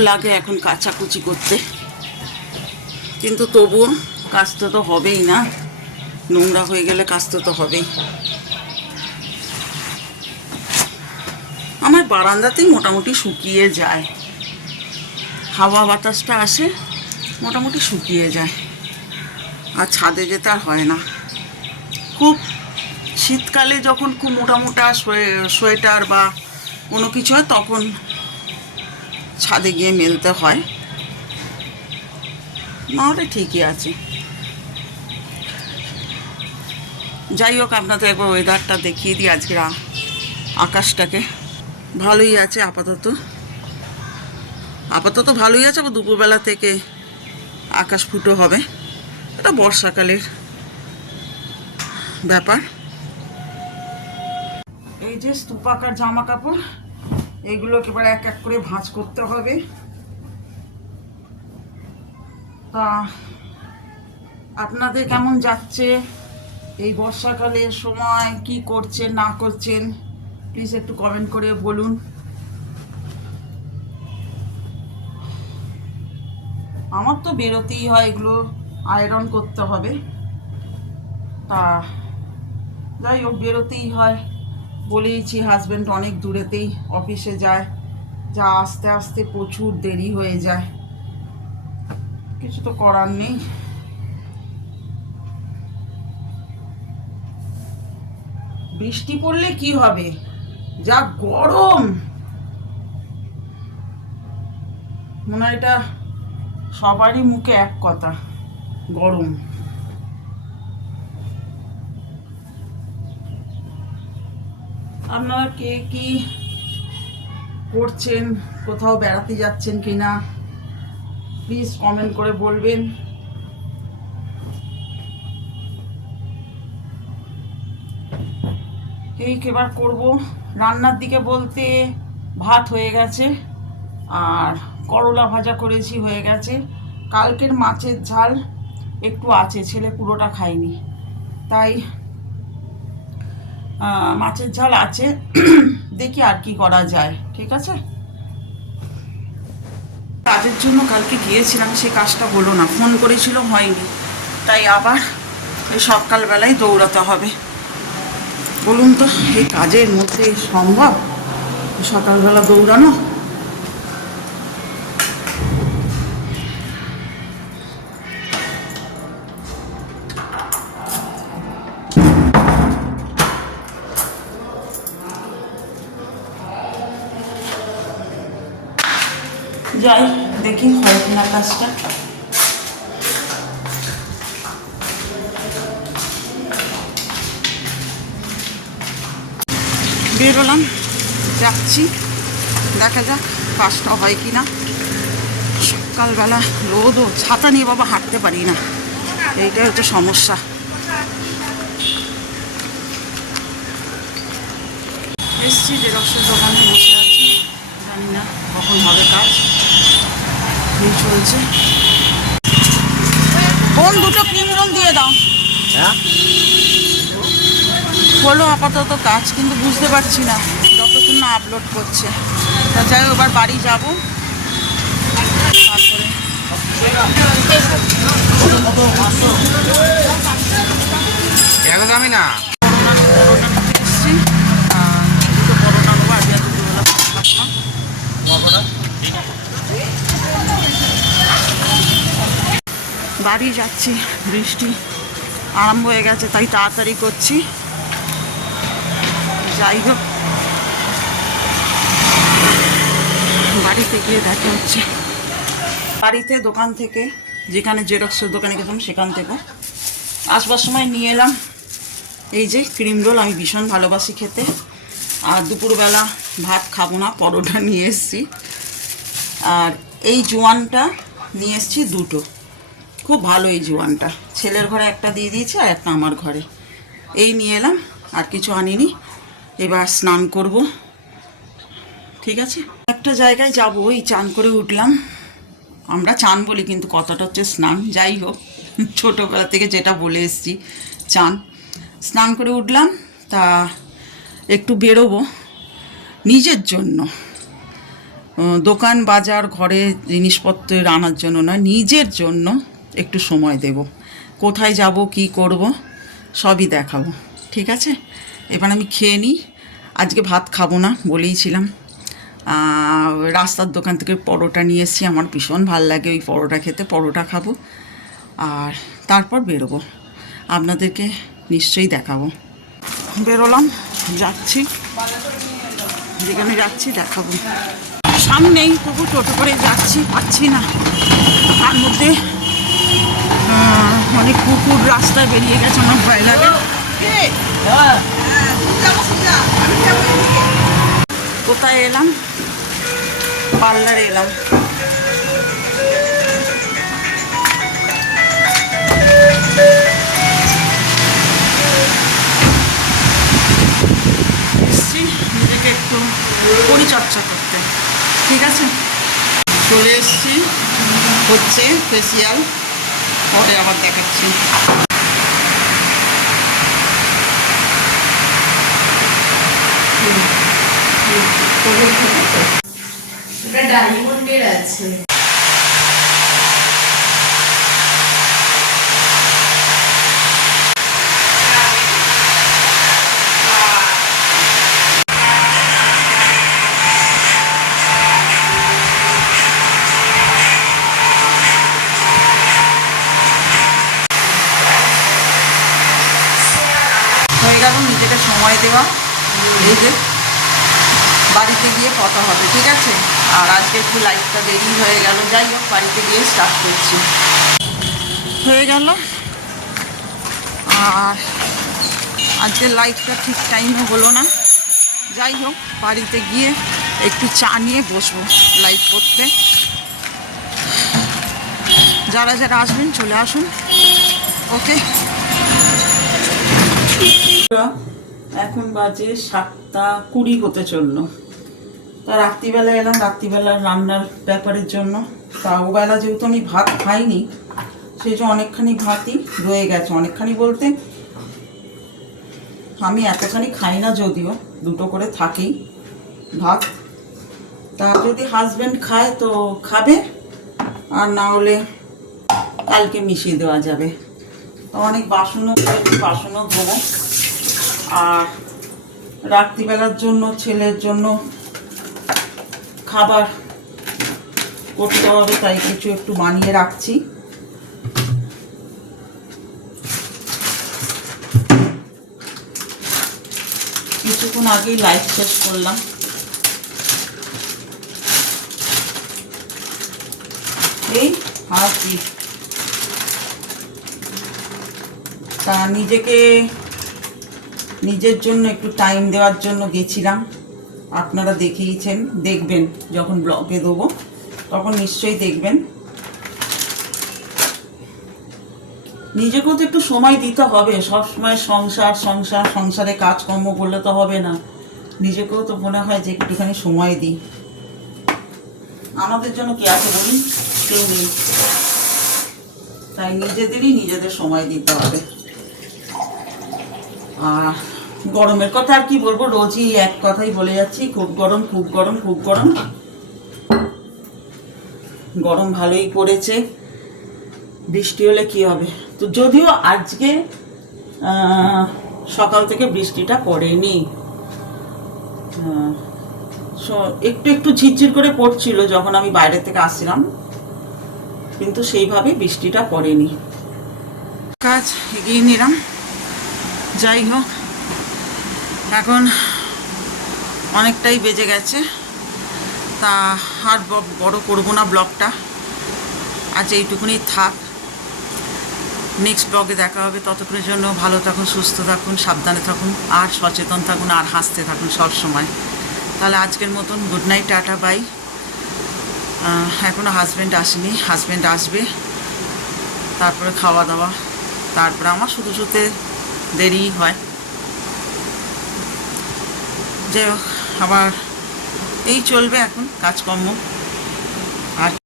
লাগে এখন কাচাকুচি করতে। কিন্তু তবুও কাজটা তো হবেই না। নোংরা হয়ে গেলে কাজটা তো হবেই। আমার বারান্দাতেই মোটামুটি শুকিয়ে যায়। হাওয়া বাতাসটা আসে, মোটামুটি শুকিয়ে যায়। আর ছাদে যেতে আর হয় না। খুব শীতকালে যখন খুব মোটা মোটা সোয়ে- সোয়েটার বা কোনো কিছু হয়, তখন ছাদে গিয়ে মেলতে হয়। নাহলে ঠিকই আছে। যাই হোক, আপনাদের একবার ওয়েদারটা দেখিয়ে দিই আজকের আকাশটাকে। ভালোই আছে আপাতত। আপাতত ভালোই আছে, আবার দুপুরবেলা থেকে আকাশ ফুটো হবে। এটা বর্ষাকালের ব্যাপার। এই যে স্তূপাকার জামা কাপড় এইগুলোকে এবার এক এক করে ভাঁজ করতে হবে। তা, আপনাদের কেমন যাচ্ছে? এই বর্ষাকালের সময় কি করছেন, না করছেন? প্লিজ একটু কমেন্ট করে বলুন। আমার তো বেরোতেই হয় এগুলো আয়রন করতে হবে। তা, যাই হোক, বেরোতেই হয়। বলেইছি হাজব্যান্ড অনেক দূরেতেই অফিসে যায়। যা আস্তে আস্তে প্রচুর দেরি হয়ে যায়। কিছু তো করার নেই। বৃষ্টি পড়লে কি হবে? যা গরম! মনে হয় এটা সবারই মুখে এক কথা, গরম। আপনারা কে কি করছেন? কোথাও বেড়াতে যাচ্ছেন কি না প্লিজ কমেন্ট করে বলবেন। এই এবার করব? রান্নার দিকে বলতে ভাত হয়ে গেছে, আর করলা ভাজা করেছি হয়ে গেছে। কালকের মাছের ঝাল একটু আছে, ছেলে পুরোটা খায়নি। তাই মাছের ঝাল আছে। দেখি আর কি করা যায়, ঠিক আছে? কাজের জন্য কালকে গিয়েছিলাম, সে কাজটা হলো না, ফোন করেছিল, হয়নি। তাই আবার ওই সকালবেলায় দৌড়াতে হবে। বলুন তো, এই কাজের মধ্যে সম্ভব? সকালবেলা দৌড়ানো? কাজটা বেরোলাম যাচ্ছি। দেখা যাক কাজটা হয় কি না সকালবেলা রোদও ছাতা নিয়ে বাবা হাঁটতে পারি না। এইটাই হচ্ছে সমস্যা। এসছি যে রসের দোকানে বসে আছি। জানি না কখন হবে কাজ। এই চলছে বোন দুটো ক্রিম রোল দিয়ে দাও। হ্যাঁ? হলো আপাতত কাজ কিন্তু বুঝতে পারছি না যতক্ষণ না আপলোড করছে। তা যাই হোক, এবার বাড়ি যাব। তারপরে দামি না পরোটা নিতে এসেছি আর দুটো পরোটা নেব আজকে আর দুপুরবেলা ভাত খাব না। বাড়ি যাচ্ছি, বৃষ্টি আরম্ভ হয়ে গেছে, তাই তাড়াতাড়ি করছি। যাই হোক, বাড়িতে গিয়ে দেখা হচ্ছে। বাড়িতে দোকান থেকে, যেখানে জেরক্সের দোকানে গেছিলাম, সেখান থেকে। আসবার সময় নিয়ে এলাম। এই যে ক্রিম রোল, আমি ভীষণ ভালোবাসি খেতে। আর দুপুরবেলা ভাত খাব না, পরোটা নিয়ে এসেছি। আর এই জোয়ানটা নিয়ে এসেছি দুটো। খুব ভালো এই জোয়ানটা। ছেলের ঘরে একটা দিয়ে দিয়েছে আর একটা আমার ঘরে। এই নিয়ে এলাম, আর কিছু আনিনি। এবার স্নান করব। ঠিক আছে? একটা জায়গায় যাব, ওই চান করে উঠলাম। আমরা চান বলি কিন্তু কথাটা হচ্ছে স্নান, যাই হোক। ছোটোবেলা থেকে যেটা বলে এসেছি, চান। স্নান করে উঠলাম, তা একটু বেরোবো নিজের জন্য। দোকান, বাজার, ঘরে জিনিসপত্রের আনার জন্য নয়, নিজের জন্য। একটু সময় দেব। কোথায় যাব, কি করব, সবই দেখাবো। ঠিক আছে? এবার আমি খেয়ে নিই। আজকে ভাত খাব না বলেইছিলাম রাস্তার দোকান থেকে পরোটা নিয়ে এসেছি। আমার ভীষণ ভালো লাগে ওই পরোটা খেতে, পরোটা খাব। আর তারপর বেরোবো। আপনাদেরকে নিশ্চয়ই দেখাবো। বেরোলাম, যাচ্ছি। যেখানে যাচ্ছি দেখাবো। সামনেই তবু টোটো করে যাচ্ছি, পাচ্ছি না। তার মধ্যে অনেক কুকুর রাস্তায় বেরিয়ে গেছে, আমার ভয় লাগে। কোথায় এলাম? পার্লারে এলাম। নিজেকে একটু পরিচর্যা করতে। ঠিক আছে? চলে এসছি, হচ্ছে ফেসিয়াল পরে আবার দেখাচ্ছি। এটা ডায়মন্ডের আছে হয়ে গেল নিজেকে সময় দেওয়া এই যে বাড়িতে গিয়ে কথা হবে, ঠিক আছে? আর আজকে একটু লাইটটা দেরি হয়ে গেল, যাই হোক, বাড়িতে গিয়ে স্টার্ট করছি। হয়ে গেল? আর আজকে লাইটটা ঠিক টাইমে হলো না। যাই হোক, বাড়িতে গিয়ে একটু চা নিয়ে বসবো লাইট করতে। যারা যারা আসবেন, চলে আসুন। ওকে এখন বাজে সাতটা কুড়ি হতে চলল। তা রাত্রিবেলা এলাম রাত্রিবেলা রান্নার ব্যাপারের জন্য। তা ওবেলা যেহেতু আমি ভাত খাইনি, সেই জন্য অনেকখানি ভাতই রয়ে গেছে। অনেকখানি বলতে আমি এতখানি খাই না যদিও, দুটো করে থাকি ভাত। তা যদি হাজব্যান্ড খায় তো খাবে, আর না হলে কালকে মিশিয়ে দেওয়া যাবে। তো অনেক বাসনও বাসনও ধোবো। আর রাত্রিবেলার জন্য, ছেলের জন্য খাবার করতে হবে, তাই কিছু একটু বানিয়ে রাখছি। কিছুক্ষণ আগেই লাইভ শেষ করলাম। এই হাসি তা নিজেকে, নিজের জন্য একটু টাইম দেওয়ার জন্য গেছিলাম। আপনারা দেখিয়েছেন দেখবেন যখন ব্লগে দেবো, তখন নিশ্চয়ই দেখবেন। নিজেকেও তো একটু সময় দিতে হবে, সব সময় সংসার সংসার, সংসারে কাজকর্ম করলে তো হবে না। নিজেকেও তো মনে হয় যে একটুখানি সময় দিই। আমাদের জন্য কি আছে বলুন? কেউ নেই। তাই নিজেদেরই নিজেদের সময় দিতে হবে। আর গরমের কথা আর কি বলব? রোজই এক কথাই বলে যাচ্ছি, খুব গরম খুব গরম খুব গরম। গরম ভালোই পড়েছে। বৃষ্টি হলে কি হবে? তো যদিও আজকে সকাল থেকে বৃষ্টিটা পড়েনি। একটু একটু ঝিরঝির করে পড়ছিল যখন আমি বাইরে থেকে আসছিলাম। কিন্তু সেইভাবে বৃষ্টিটা পড়েনি। কাজ এগিয়ে নিলাম। যাই হোক এখন অনেকটাই বেজে গেছে। তা আর বড় করব না ব্লগটা। আজ এইটুকুনি থাক। নেক্সট ব্লগে দেখা হবে। ততক্ষণের জন্য ভালো থাকুন, সুস্থ থাকুন, সাবধানে থাকুন, আর সচেতন থাকুন, আর হাসতে থাকুন সব সময় তাহলে আজকের মতন গুড নাইট টাটা বাই এখনও হাজব্যান্ড আসেনি। হাজব্যান্ড আসবে। তারপরে খাওয়া দাওয়া তারপরে আমার শুধু শুতে দেরি হয়। যাই হোক আবার এই চলবে এখন কাজকর্ম। আর